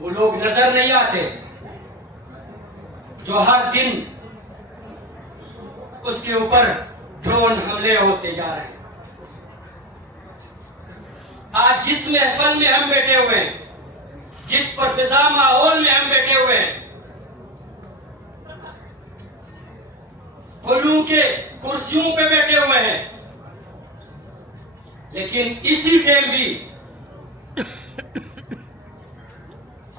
वो लोग नजर नहीं आते जो हर दिन उसके ऊपर ड्रोन हमले होते जा रहे हैं। आज जिस महफल में हम बैठे हुए हैं, जिस परफिजा माहौल में हम बैठे हुए हैं, फूलों के कुर्सियों पे बैठे हुए हैं, लेकिन इसी टाइम भी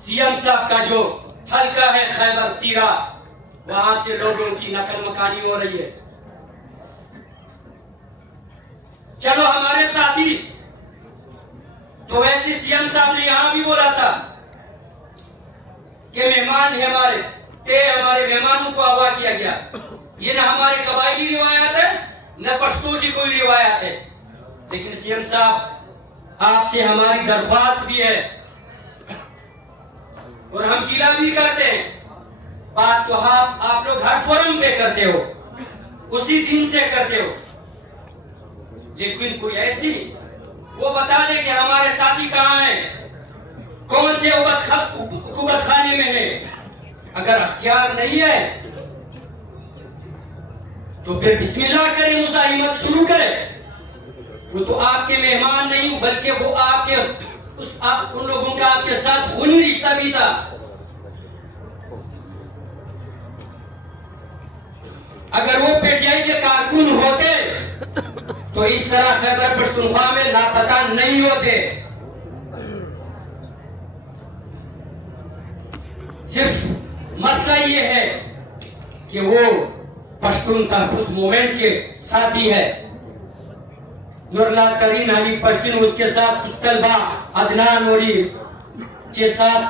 सीएम साहब का जो हल्का है खैबर तीरा, वहां से लोगों की नकल मकानी हो रही है। चलो हमारे साथी तो ऐसे सीएम साहब ने यहां भी बोला था कि मेहमान है हमारे मेहमानों को अगवा किया गया। ये ना हमारे कबायली रिवायत है, न पश्तो की कोई रिवायत है। लेकिन सीएम साहब, आपसे हमारी दरख्वास्त भी है और हम गीला भी करते हैं, बात तो आप लोग हर फोरम पे करते हो, उसी दिन से करते हो, लेकिन कोई ऐसी वो बता दे कि हमारे साथी कहाँ हैं, कौन से हुकूमत खाने में है। अगर अख्तियार नहीं है तो फिर बिस्मिल्लाह करें, मुजाहिमत शुरू करें। वो तो आपके मेहमान नहीं बल्कि वो उन लोगों का आपके साथ खूनी रिश्ता भी था। अगर वो पीटीआई के कारकुन होते तो इस तरह खैबर पख्तूनख्वा में लापता नहीं होते। सिर्फ मसला ये है कि वो पश्तून तहफ़्फ़ुज़ मूवमेंट के साथी है। नुरला तरीन हमीद पश्तून, उसके साथ कुछ तलबा अदनान नूरी के साथ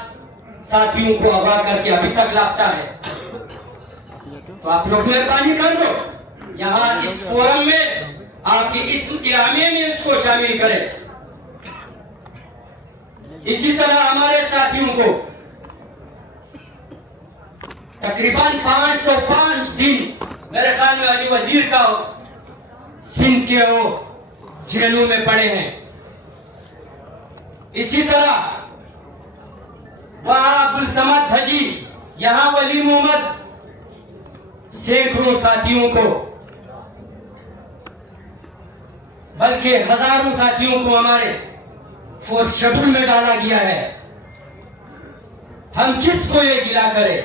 साथियों को अगवा करके अभी तक लापता है। तो आप लोग मेहरबानी कर दो, यहाँ इस फोरम में आपके इस इलामे में इसको शामिल करें। इसी तरह हमारे साथियों को तकरीबन 505 दिन मेरे ख्याल में अली वजीर का सिंध के वो जेलों में पड़े हैं। इसी तरह वहां अब्दुल समद भजी, यहां वली मोहम्मद, सैकड़ों साथियों को बल्कि हजारों साथियों को हमारे फोर्स शेड्यूल में डाला गया है। हम किसको ये गिला करें?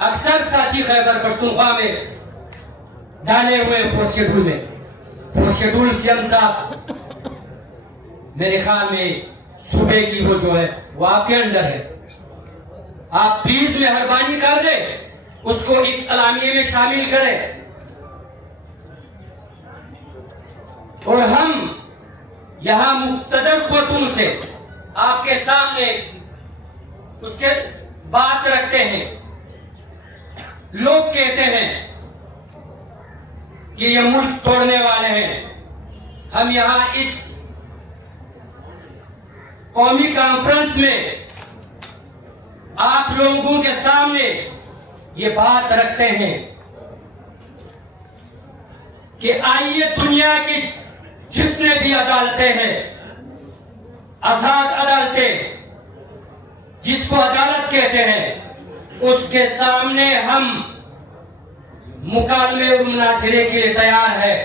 अक्सर साथी खैबर पख्तूनख्वा में डाले हुए फोर्स शेड्यूल में। फोर्स शेड्यूल सीएम साहब मेरे ख्याल में सूबे की वो जो है वो आपके अंडर है। आप प्लीज मेहरबानी कर दे उसको इस अलामिये में शामिल करें और हम यहां मुक्तदर कुव्वतों से आपके सामने उसके बात रखते हैं। लोग कहते हैं कि ये मुल्क तोड़ने वाले हैं। हम यहां इस कौमी कॉन्फ्रेंस में आप लोगों के सामने ये बात रखते हैं कि आइए दुनिया की जितने भी अदालतें हैं, आजाद अदालतें जिसको अदालत कहते हैं, उसके सामने हम मुकालमे और मुनाजिरे के लिए तैयार है।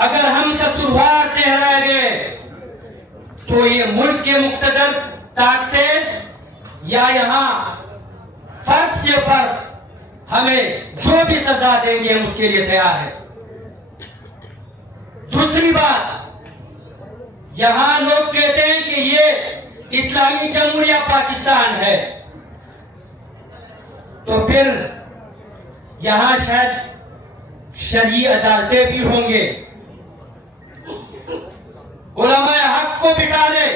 अगर हम कसूरवार ठहराए गए तो ये मुल्क के मुक्तदर ताकते या यहां फर्क से फर्क हमें जो भी सजा देंगे हम उसके लिए तैयार है। दूसरी बात, यहां लोग कहते हैं कि ये इस्लामी जमहूरिया पाकिस्तान है, तो फिर यहां शायद शरई अदालतें भी होंगे। उलमाए हक को बिठा दे,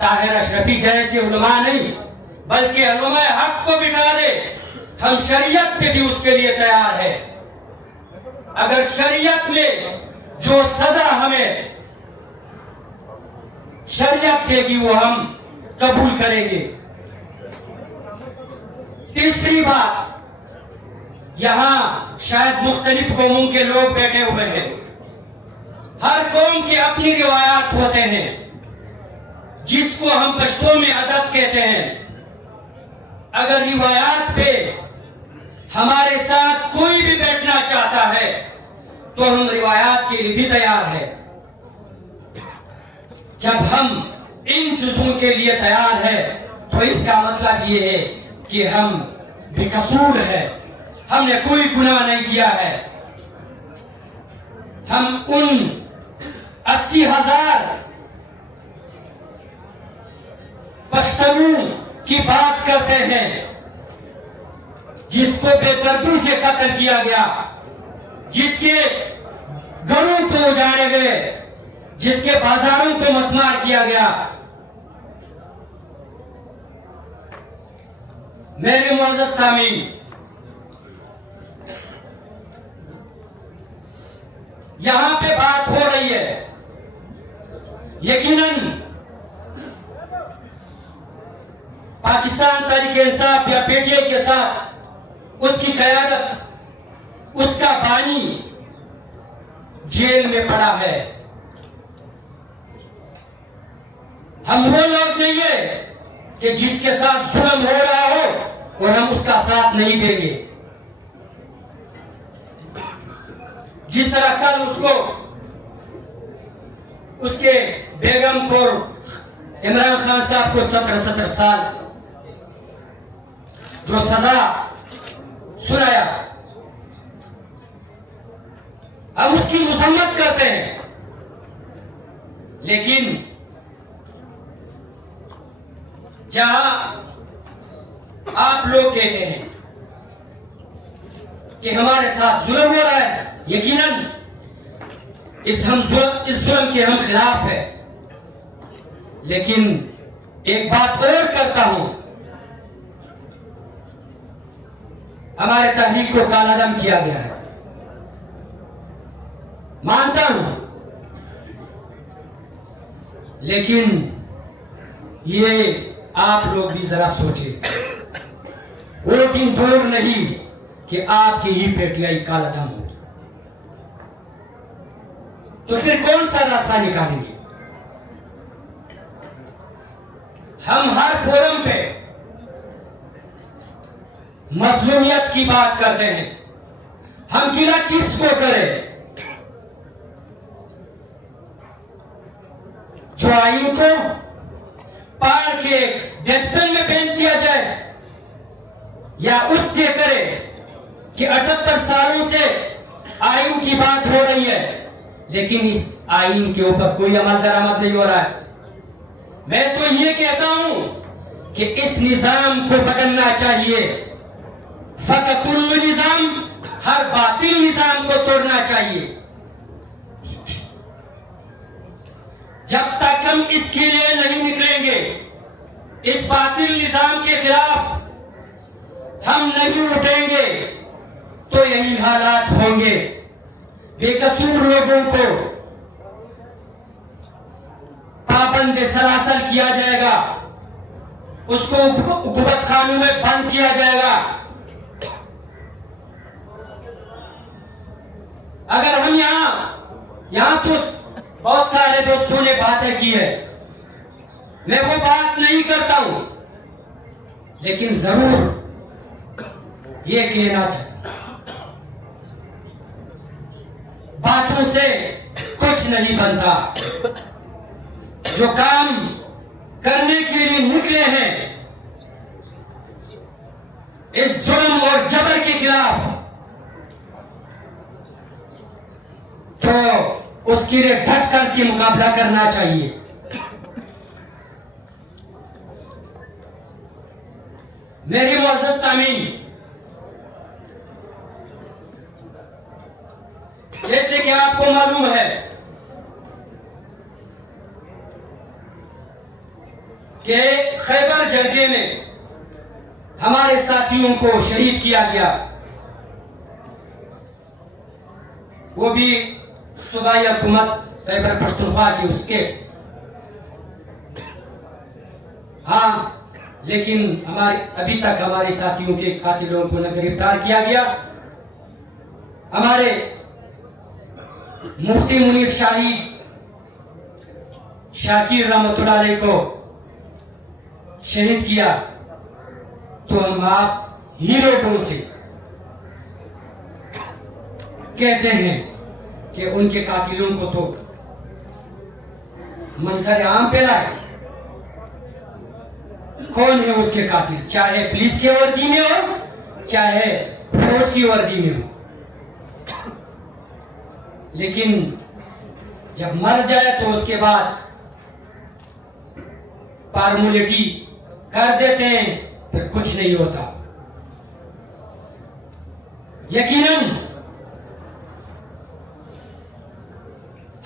ताहिर अशरफी जैसे उलमा नहीं बल्कि उलमाए हक को बिठा दे। हम शरीयत पे भी उसके लिए तैयार है। अगर शरीयत में जो सजा हमें शरीयत देगी वो हम कबूल करेंगे। तीसरी बात, यहां शायद मुख्तलिफ कौमों के लोग बैठे हुए हैं। हर कौम की अपनी रिवायात होते हैं। जिसको हम पश्तो में अदद कहते हैं, अगर रिवायात पे हमारे साथ कोई भी बैठना चाहता है तो हम रिवायात के लिए भी तैयार है। जब हम इन चीजों के लिए तैयार है तो इसका मतलब ये है कि हम बेकसूर है, हमने कोई गुनाह नहीं किया है। हम उन 80,000 पश्तून की बात करते हैं जिसको बेदर्दी से कत्ल किया गया, जिसके घरों को उजाड़े गए, जिसके बाजारों को मस्मार किया गया। मेरे मुअज़्ज़ज़ सामीन, यहां पे बात हो रही है यकीनन पाकिस्तान तहरीक इंसाफ या पीटीआई के साथ उसकी क़यादत, उसका बानी जेल में पड़ा है। हम वो लोग नहीं है कि जिसके साथ जुल्म हो रहा हो और हम उसका साथ नहीं देंगे। जिस तरह कल उसको उसके बेगम को इमरान खान साहब को 17 साल जो सजा सुनाया, हम उसकी मुसम्मत करते हैं, लेकिन जहां आप लोग कहते हैं कि हमारे साथ जुल्म हो रहा है, यकीनन इस जुल्म के हम खिलाफ है। लेकिन एक बात और करता हूं, हमारे तहरीक को कालादम किया गया है, मानता हूं, लेकिन ये आप लोग भी जरा सोचें, वो दिन दूर नहीं कि आपकी ही पीटीआई कालादम होगी। तो फिर कौन सा रास्ता निकालेंगे? हम हर फोरम पे मजलूमियत की बात करते हैं, हम गिला किसको करें? जो आइन को पार के डस्टबिन में फेंक दिया जाए, या उससे करे कि 78 सालों से आइन की बात हो रही है लेकिन इस आइन के ऊपर कोई अमल दरामद नहीं हो रहा है। मैं तो ये कहता हूं कि इस निजाम को बदलना चाहिए। फकुल्लु निजाम, हर बातिल निजाम को तोड़ना चाहिए। जब तक हम इसके लिए नहीं निकलेंगे, इस बातिल निजाम के खिलाफ हम नहीं उठेंगे, तो यही हालात होंगे। बेकसूर लोगों को पाबंद सलासल किया जाएगा, उसको उकुबत खानों में बंद किया जाएगा। अगर हम यहां तो बहुत सारे दोस्तों ने बातें की है, मैं वो बात नहीं करता हूं, लेकिन जरूर ये कहना चाहता, बातों से कुछ नहीं बनता। जो काम करने के लिए निकले हैं इस जुल्म और जबर के खिलाफ, तो उसके लिए डट करके मुकाबला करना चाहिए। मेरे मुअज़्ज़ज़ सामीन, जैसे कि आपको मालूम है कि खैबर जंगे में हमारे साथियों को शहीद किया गया, वो भी सूबाई हुकूमत खैबर पख्तूनख्वा की उसके। हाँ, लेकिन अभी तक हमारे साथियों के कातिलों को न गिरफ्तार किया गया। हमारे मुफ्ती मुनीर शाही शाकिर रहमतुल्लाह अलैह को शहीद किया, तो हम आप ही लोगों से कहते हैं कि उनके कातिलों को तो मंजर आम पे लाए। कौन है उसके कातिल, चाहे पुलिस की वर्दी में हो, चाहे फौज की वर्दी में हो, लेकिन जब मर जाए तो उसके बाद फॉर्मेलिटी कर देते हैं, फिर कुछ नहीं होता। यकीनन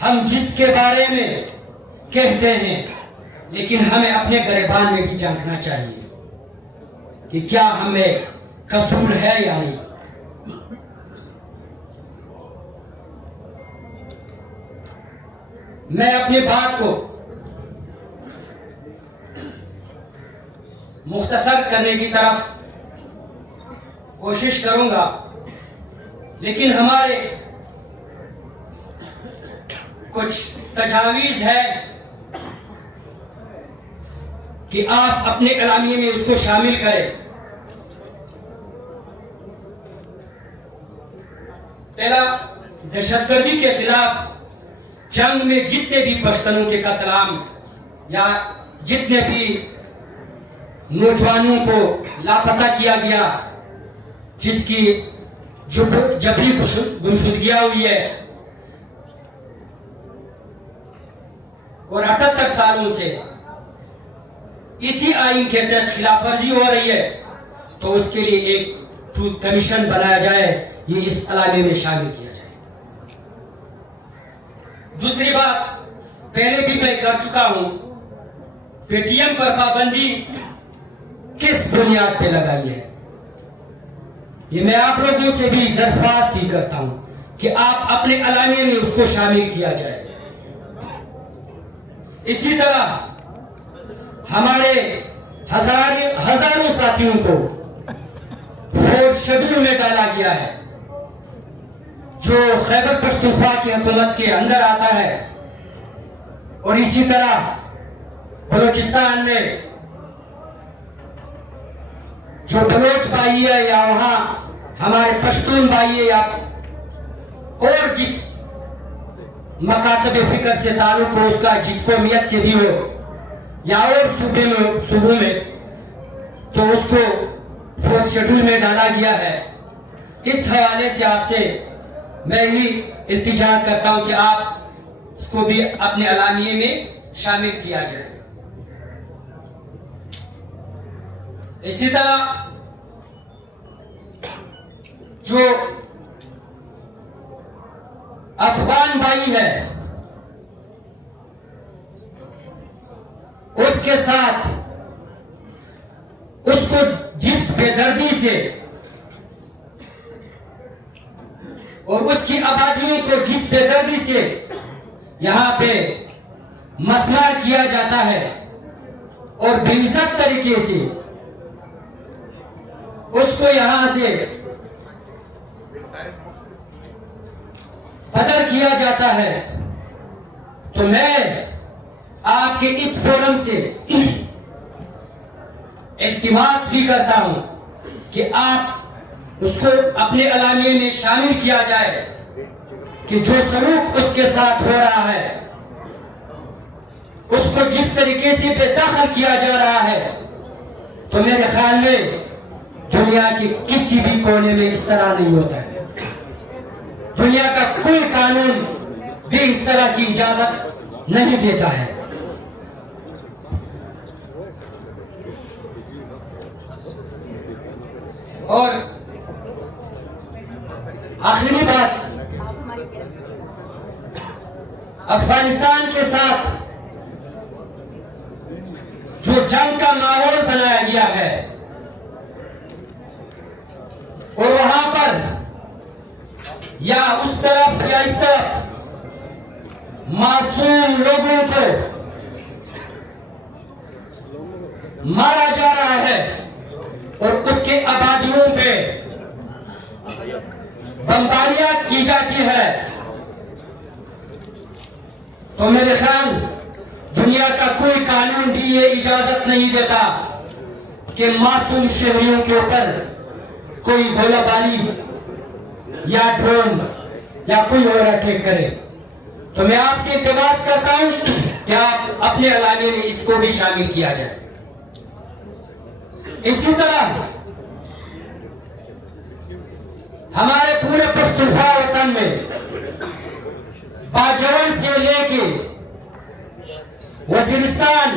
हम जिसके बारे में कहते हैं, लेकिन हमें अपने गिरबान में भी झांकना चाहिए कि क्या हमें कसूर है या नहीं। मैं अपनी बात को मुख्तसर करने की तरफ कोशिश करूंगा, लेकिन हमारे कुछ तजावीज है कि आप अपने कलामिये में उसको शामिल करें। पहला, दहशतगर्दी के खिलाफ जंग में जितने भी पश्तूनों के कत्लेआम या जितने भी नौजवानों को लापता किया गया, जिसकी जब भी गुमशुदगियां हुई है, और 78 सालों से इसी आइन के तहत खिलाफ वर्जी हो रही है, तो उसके लिए एक ट्रूथ कमीशन बनाया जाए, ये इस अलामे में शामिल किया जाए। दूसरी बात, पहले भी मैं कर चुका हूं, पेटीएम पर पाबंदी किस बुनियाद पे लगाई है, ये मैं आप लोगों से भी दरख्वास्त ही करता हूं कि आप अपने अलामे में उसको शामिल किया जाए। इसी तरह हमारे हजारों साथियों को फोर्स शेड्यूल में डाला गया है, जो खैबर पख्तूनख्वा की हुकूमत के अंदर आता है, और इसी तरह बलूचिस्तान में जो बलोच भाई है या वहां हमारे पश्तून भाई है या और जिस मकातब फिक्र से ताल्लुक हो उसका, जिस कौमियत से भी हो या और सूबों में, तो उसको फोर्स शेड्यूल में डाला गया है। इस हवाले से आपसे मैं ही इल्तिजा करता हूं कि आप इसको भी अपने अलामिये में शामिल किया जाए। इसी तरह जो अफगान भाई है, उसके साथ उसको जिस बेदर्दी से और उसकी आबादियों को जिस बेदर्दी से यहां पे मसमार किया जाता है और बेइज्जत तरीके से उसको यहां से बदर किया जाता है, तो मैं आपके इस फोरम से इल्तिमास भी करता हूं कि आप उसको अपने अलामिये में शामिल किया जाए कि जो सलूक उसके साथ हो रहा है, उसको जिस तरीके से बेदखल किया जा रहा है, तो मेरे ख्याल में दुनिया के किसी भी कोने में इस तरह नहीं होता है। दुनिया का कोई कानून भी इस तरह की इजाजत नहीं देता है। और आखिरी बात, अफगानिस्तान के साथ जो जंग का माहौल बनाया गया है और वहां पर या उस तरफ या इस तरफ मासूम लोगों को मारा जा रहा है और उसके आबादियों पे बमबारियां की जाती है, तो मेरे ख्याल दुनिया का कोई कानून भी ये इजाजत नहीं देता कि मासूम शहरियों के ऊपर कोई गोलाबारी या ड्रोन या कोई और अटैक करे। तो मैं आपसे इल्तिमास करता हूं कि आप अपने अलामे में इसको भी शामिल किया जाए। इसी तरह हमारे पूरे पश्तूनख्वा वतन में बाजवन से लेके वजीरिस्तान,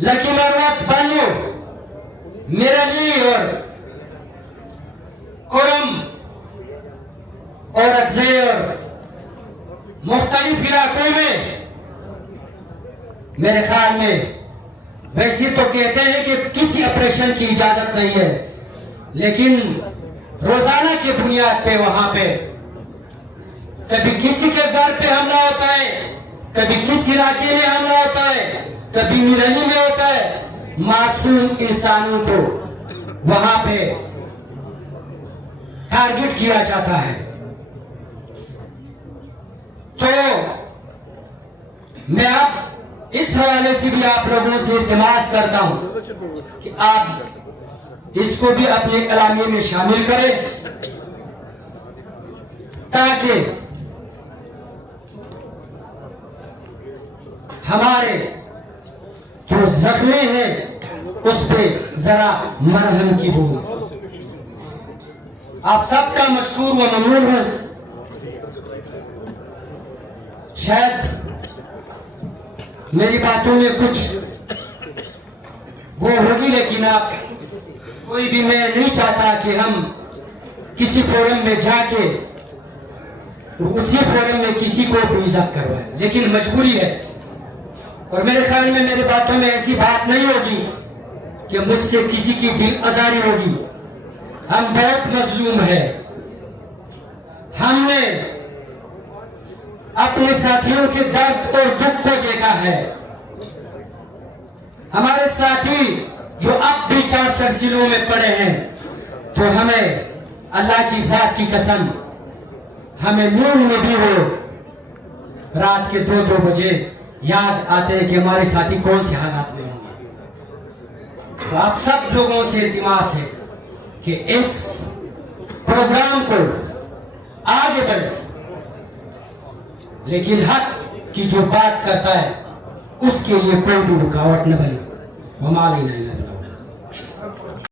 लकी मरवत, बन्नू, मिरली और कुरम और अक्से और मुख्तलिफ इलाकों में मेरे ख्याल में वैसे तो कहते हैं कि किसी ऑपरेशन की इजाजत नहीं है, लेकिन रोजाना की बुनियाद पे वहां पे कभी किसी के घर पे हमला होता है, कभी किस इलाके में हमला होता है, कभी मिरली में होता है। मासूम इंसानों को वहां पे टारगेट किया जाता है। तो मैं अब इस हवाले से भी आप लोगों से इल्तिमास करता हूं कि आप इसको भी अपने कलामी में शामिल करें, ताकि हमारे जो जख्मे हैं उस पे जरा मरहम की बूंद। आप सबका मशकूर व ममनून हूं। शायद मेरी बातों में कुछ वो होगी, लेकिन आप कोई भी, मैं नहीं चाहता कि हम किसी फोरम में जाके तो उसी फोरम में किसी को बेइज्जत करवाए, लेकिन मजबूरी है। और मेरे ख्याल में मेरी बातों में ऐसी बात नहीं होगी कि मुझसे किसी की दिल आजारी होगी। हम बहुत मजलूम हैं। हमने अपने साथियों के दर्द और दुख को देखा है। हमारे साथी जो अब भी चार जिलों में पड़े हैं, तो हमें अल्लाह की जात की कसम, हमें नींद में भी हो रात के 2-2 बजे याद आते हैं कि हमारे साथी कौन से हालात में होंगे। तो आप सब लोगों से इल्तिमास है कि इस प्रोग्राम को आगे बढ़े, लेकिन हक की जो बात करता है उसके लिए कोई भी रुकावट न बने। वमा अलैना इल्ला